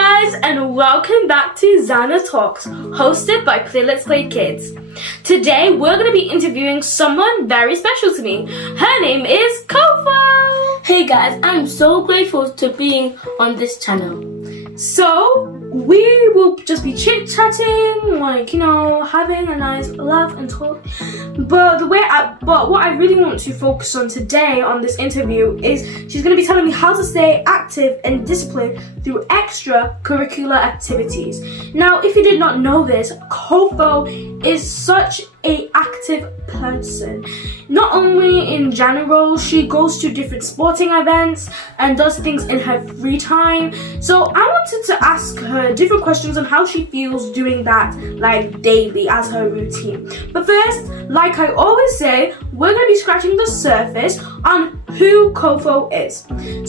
guys, and welcome back to Zhana Talks, hosted by Let's Play Kids. Today we're going to be interviewing someone very special to me. Her name is Kofo. Hey guys, I'm so grateful to be on this channel. So we will just be chit-chatting, having a nice laugh and talk. But what I really want to focus on today on this interview is she's going to be telling me how to stay active and disciplined through extracurricular activities. Now, if you did not know this, Kofo is such an active person. Not only in general, she goes to different sporting events and does things in her free time. So I wanted to ask her different questions on how she feels doing that daily as her routine. But first, like I always say, we're going to be scratching the surface on who Kofo is.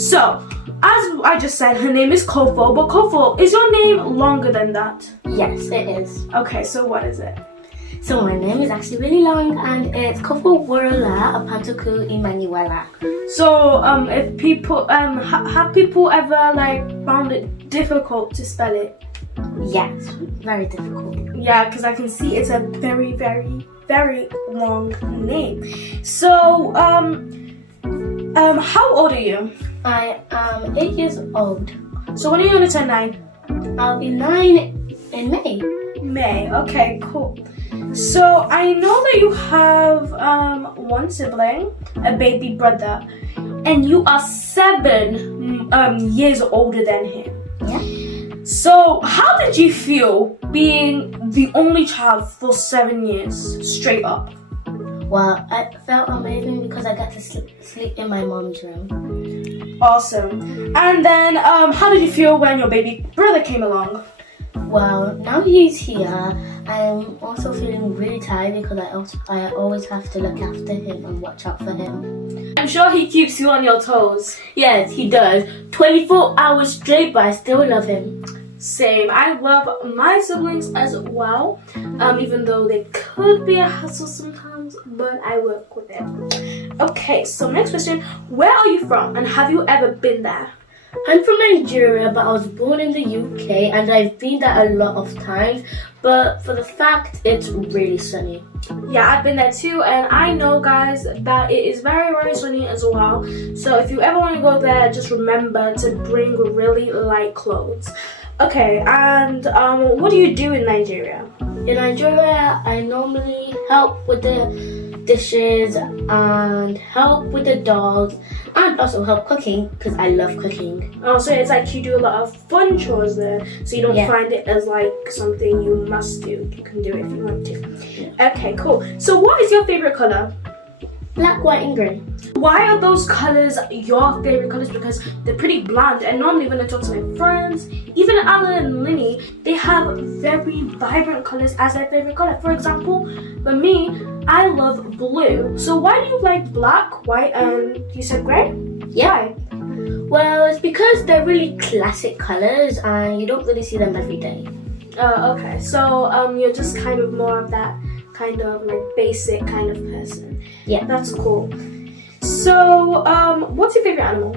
So, as I just said, her name is Kofo, but Kofo, is your name longer than that? Yes, it is. Okay, so what is it? So my name is actually really long, and it's Kofo Warala Apantuku Emanuela. So, if people have people ever found it difficult to spell it? Yes, very difficult. Yeah, because I can see it's a very, very, very long name. So, how old are you? I am 8 years old. So when are you going to turn 9? I'll be 9 in May. May, okay, cool. So I know that you have one sibling, a baby brother, and you are 7 years older than him. Yeah. So how did you feel being the only child for 7 years straight up? Well, I felt amazing because I got to sleep in my mom's room. Awesome. And then how did you feel when your baby brother came along? Well, now he's here, I'm also feeling really tired because I always have to look after him and watch out for him. I'm sure he keeps you on your toes. Yes, he does. 24 hours straight, but I still love him. Same. I love my siblings as well, even though they could be a hassle sometimes, but I work with them. Okay, so next question. Where are you from, and have you ever been there? I'm from Nigeria, but I was born in the UK, and I've been there a lot of times, but for the fact, it's really sunny. Yeah, I've been there too, and I know, guys, that it is very, very sunny as well. So if you ever want to go there, just remember to bring really light clothes. Okay, and what do you do in Nigeria? In Nigeria, I normally help with the dishes and help with the dogs and also help cooking because I love cooking. Oh, so it's like you do a lot of fun chores there, so you don't find it as something you must do. You can do it if you want to. Yeah. Okay, cool. So what is your favorite color? Black, white and grey. Why are those colors your favorite colors? Because they're pretty bland, and normally when I talk to my friends, even Alan and Linny, they have very vibrant colors as their favorite color. For example, for me, I love blue. So why do you like black, white, and you said grey? Yeah. Why? Well, it's because they're really classic colors and you don't really see them every day. Okay. So you're just kind of more of that kind of basic kind of person. Yeah. That's cool. So, what's your favorite animal?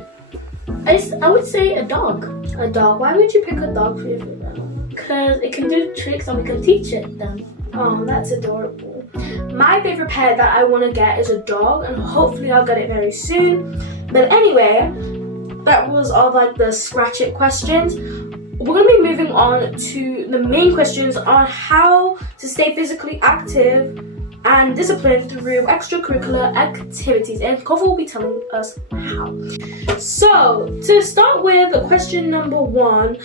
I would say a dog. A dog. Why would you pick a dog for your favorite animal? Because it can do tricks and we can teach it them. Oh, that's adorable. My favorite pet that I want to get is a dog, and hopefully I'll get it very soon. But anyway, that was all the scratch it questions. We're going to be moving on to the main questions on how to stay physically active and disciplined through extracurricular activities, and Kofo will be telling us how. So, to start with question number 1,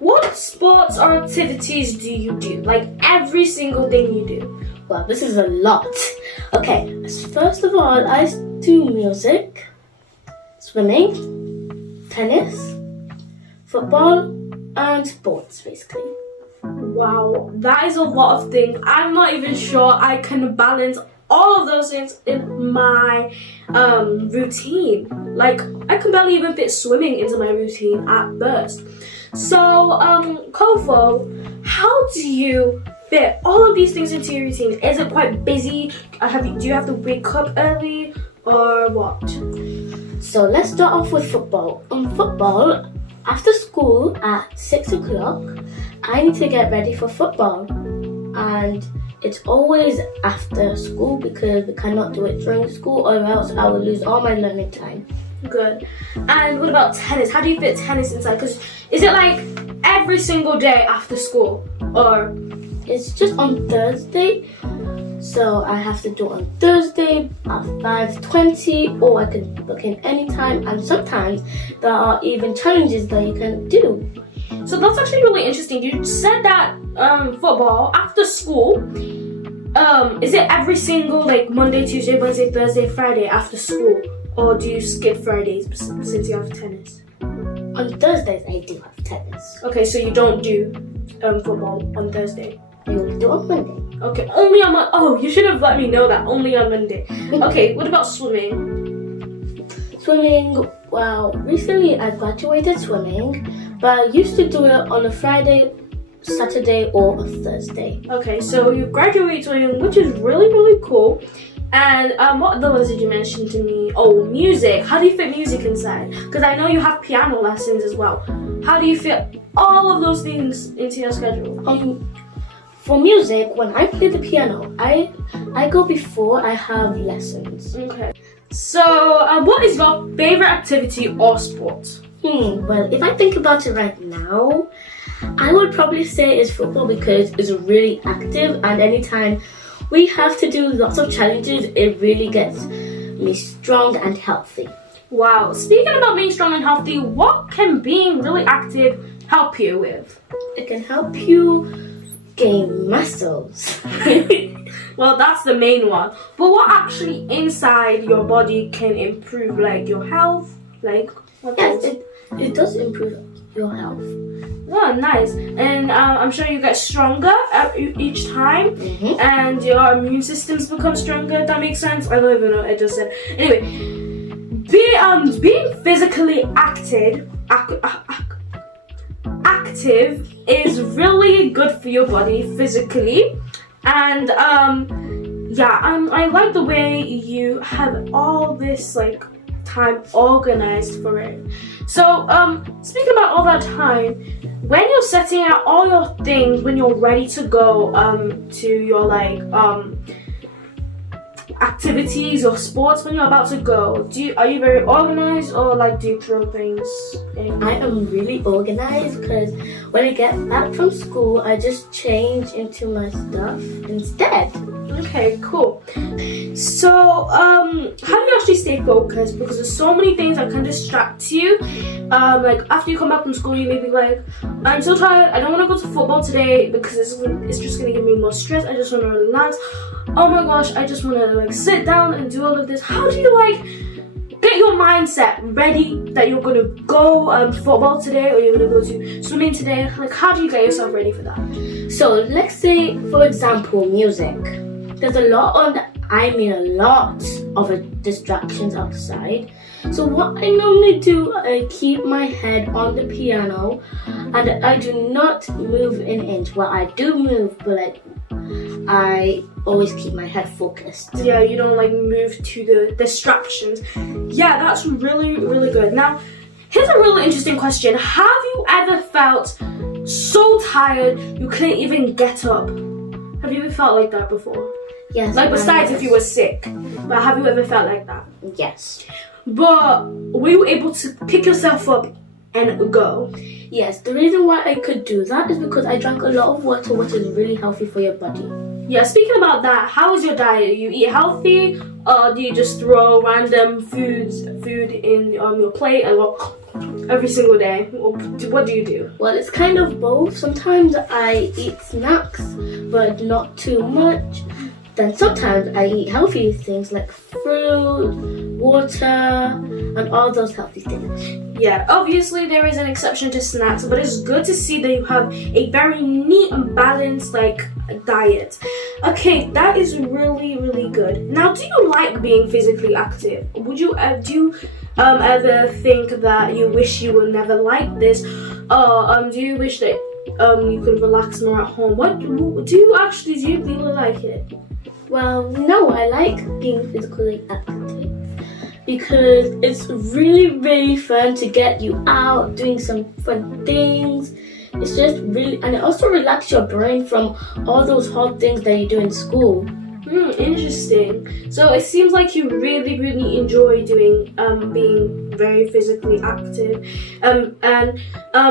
what sports or activities do you do? Every single thing you do. Well, this is a lot. Okay, first of all, I do music, swimming, tennis, football, and sports, basically. Wow, that is a lot of things. I'm not even sure I can balance all of those things in my routine. I can barely even fit swimming into my routine at first. So, Kofo, how do you fit all of these things into your routine? Is it quite busy? Do you have to wake up early or what? So let's start off with football. Football, after school at 6 o'clock, I need to get ready for football. And it's always after school because we cannot do it during school or else I will lose all my learning time. Good. And what about tennis? How do you fit tennis inside? Because is it like every single day after school? Or it's just on Thursday. So I have to do it on Thursday at 5:20, or I can book in anytime. And sometimes there are even challenges that you can do. So that's actually really interesting. You said that football after school. Is it every single like Monday, Tuesday, Wednesday, Thursday, Friday after school, or do you skip Fridays since you have tennis? On Thursdays I do have tennis. Okay, so you don't do football on Thursday. You do on Monday. Okay, only on Monday. Oh, you should have let me know that. Only on Monday. Okay, what about swimming? Swimming, well, recently I graduated swimming, but I used to do it on a Friday, Saturday, or a Thursday. Okay, so you graduate swimming, which is really, really cool. And what other ones did you mention to me? Oh, music. How do you fit music inside? Because I know you have piano lessons as well. How do you fit all of those things into your schedule? For music, when I play the piano, I go before I have lessons. Okay. So, what is your favorite activity or sport? Well, if I think about it right now, I would probably say it's football because it's really active, and anytime we have to do lots of challenges, it really gets me strong and healthy. Wow. Speaking about being strong and healthy, what can being really active help you with? It can help you gain muscles. Well, that's the main one. But what actually inside your body can improve, like your health? Like what Yes, else? it does improve your health. Oh, nice. And I'm sure you get stronger each time, and your immune systems become stronger. That makes sense. I don't even know what I just said. Anyway, being physically active is really good for your body physically, and I like the way you have all this like time organized for it. So speaking about all that time, when you're setting out all your things, when you're ready to go to your like activities or sports, when you're about to go, are you very organized, or like do you throw things in? I am really organized because when I get back from school, I just change into my stuff instead. Okay, cool. So, how do you actually stay focused? Because there's so many things that can distract you. Like after you come back from school, you may be like, I'm so tired, I don't want to go to football today because it's just going to give me more stress. I just want to relax. Oh my gosh, I just want to like sit down and do all of this. How do you like get your mindset ready that you're going to go football today, or you're going to go to swimming today? Like, how do you get yourself ready for that? So let's say, for example, music. There's a lot of distractions outside. So what I normally do, I keep my head on the piano and I do not move an inch. Well, I do move, but like I always keep my head focused. Yeah, you don't like move to the distractions. Yeah, that's really, really good. Now, here's a really interesting question. Have you ever felt so tired you couldn't even get up? Have you ever felt like that before? Yes. Like besides if you were sick. But have you ever felt like that? Yes. But were you able to pick yourself up and go? Yes, the reason why I could do that is because I drank a lot of water, which is really healthy for your body. Yeah, speaking about that, how is your diet? You eat healthy, or do you just throw random food in your plate and every single day? What do you do? Well, it's kind of both. Sometimes I eat snacks, but not too much. Then sometimes I eat healthy things like fruit, water, and all those healthy things. Yeah, obviously there is an exception to snacks, but it's good to see that you have a very neat and balanced like diet. Okay, that is really, really good. Now, do you like being physically active? Would you do you ever think that you wish you were never like this, or do you wish that you could relax more at home? Do you really like it? Well, no, I like being physically active because it's really, really fun to get you out doing some fun things. It's just really, and it also relaxes your brain from all those hard things that you do in school. Interesting. So it seems like you really, really enjoy doing being very physically active, and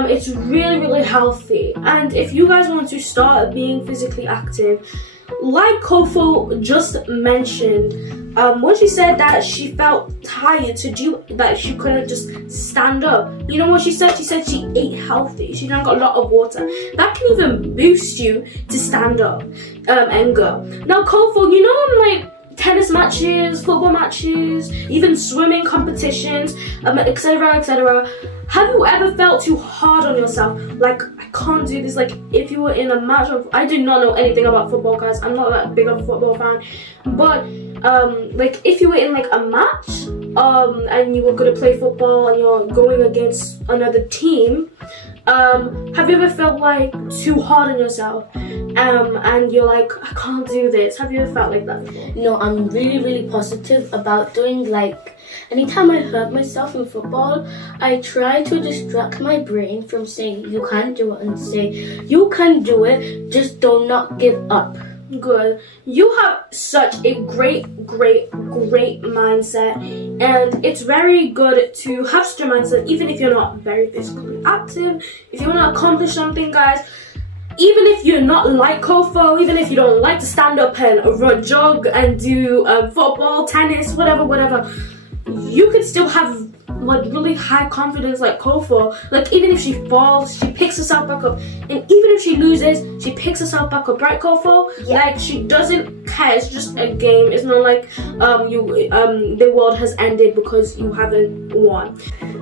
it's really, really healthy. And if you guys want to start being physically active, like Kofo just mentioned, when she said that she felt tired to do that, she couldn't just stand up. You know what she said? She said she ate healthy. She drank a lot of water. That can even boost you to stand up and go. Now, Kofo, you know, in like tennis matches, football matches, even swimming competitions, etc., etc. Have you ever felt too hard on yourself? Like, I can't do this. Like, if you were in a match of, I do not know anything about football, guys. I'm not that big of a football fan. But, like, if you were in like a match, and you were gonna play football and you're going against another team, have you ever felt like too hard on yourself? And you're like, I can't do this. Have you ever felt like that before? No, I'm really, really positive about doing like, anytime I hurt myself in football, I try to distract my brain from saying you can't do it and say you can do it, just do not give up. Good. You have such a great mindset, and it's very good to have such a mindset even if you're not very physically active. If you want to accomplish something, guys, even if you're not like Kofo, even if you don't like to stand up and run, jog and do football, tennis, whatever, you can still have like really high confidence like Kofo. Like, even if she falls, she picks herself back up, and even if she loses, she picks herself back up, right, Kofo? Yeah. Like, she doesn't care. It's just a game. It's not like the world has ended because you haven't won.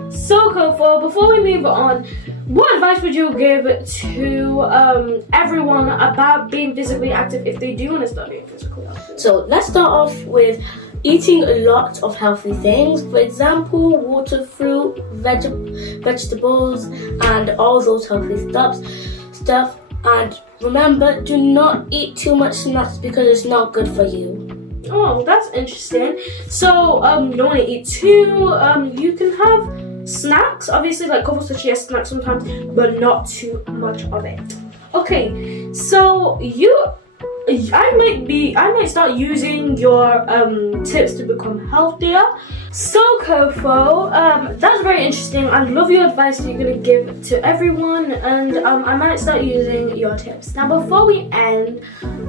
So, Kofo, before we move on, what advice would you give to everyone about being physically active if they do want to start being physically active? So let's start off with eating a lot of healthy things. For example, water, fruit, vegetables, and all those healthy stuff. And remember, do not eat too much snacks because it's not good for you. Oh, that's interesting. So, you don't want to eat too. You can have snacks. Obviously, like Kofo said, she has snacks sometimes, but not too much of it. Okay, so I might start using your tips to become healthier. So, Kofo, that's very interesting. I love your advice that you're gonna give to everyone, and I might start using your tips. Now, before we end,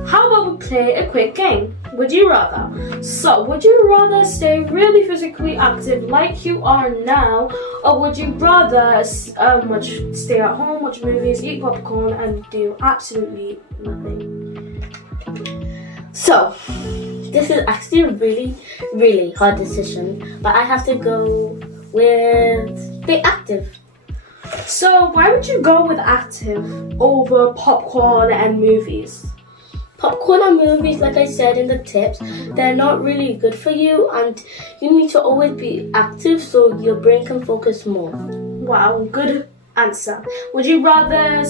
how about we play a quick game? Would you rather? So, would you rather stay really physically active like you are now, or would you rather stay at home, watch movies, eat popcorn, and do absolutely nothing? So, this is actually a really, really hard decision, but I have to go with stay active. So, why would you go with active over popcorn and movies? Popcorn and movies, like I said in the tips, they're not really good for you, and you need to always be active so your brain can focus more. Wow, good answer. Would you rather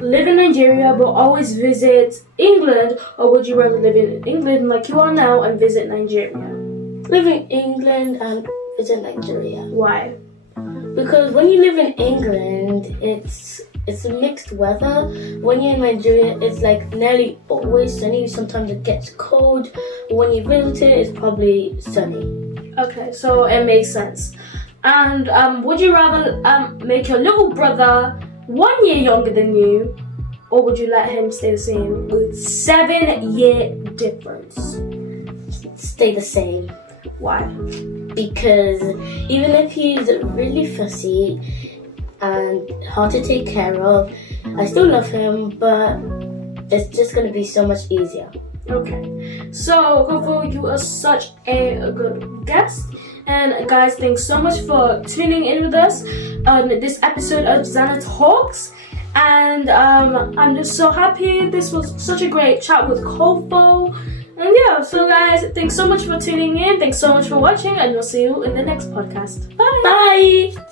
live in Nigeria but always visit England, or would you rather live in England like you are now and visit Nigeria? Live in England and visit Nigeria. Why? Because when you live in England, it's a mixed weather. When you're in Nigeria, it's like nearly always sunny. Sometimes it gets cold. But when you visit it, it's probably sunny. Okay, so it makes sense. And would you rather make your little brother 1 year younger than you, or would you let him stay the same with 7-year difference? Stay the same. Why? Because even if he's really fussy and hard to take care of, I still love him, but it's just going to be so much easier. Okay, so Kofo, you are such a good guest. And guys, thanks so much for tuning in with us on this episode of Zhana Talks. And I'm just so happy. This was such a great chat with Kofo. And yeah, so guys, thanks so much for tuning in. Thanks so much for watching, and we'll see you in the next podcast. Bye. Bye.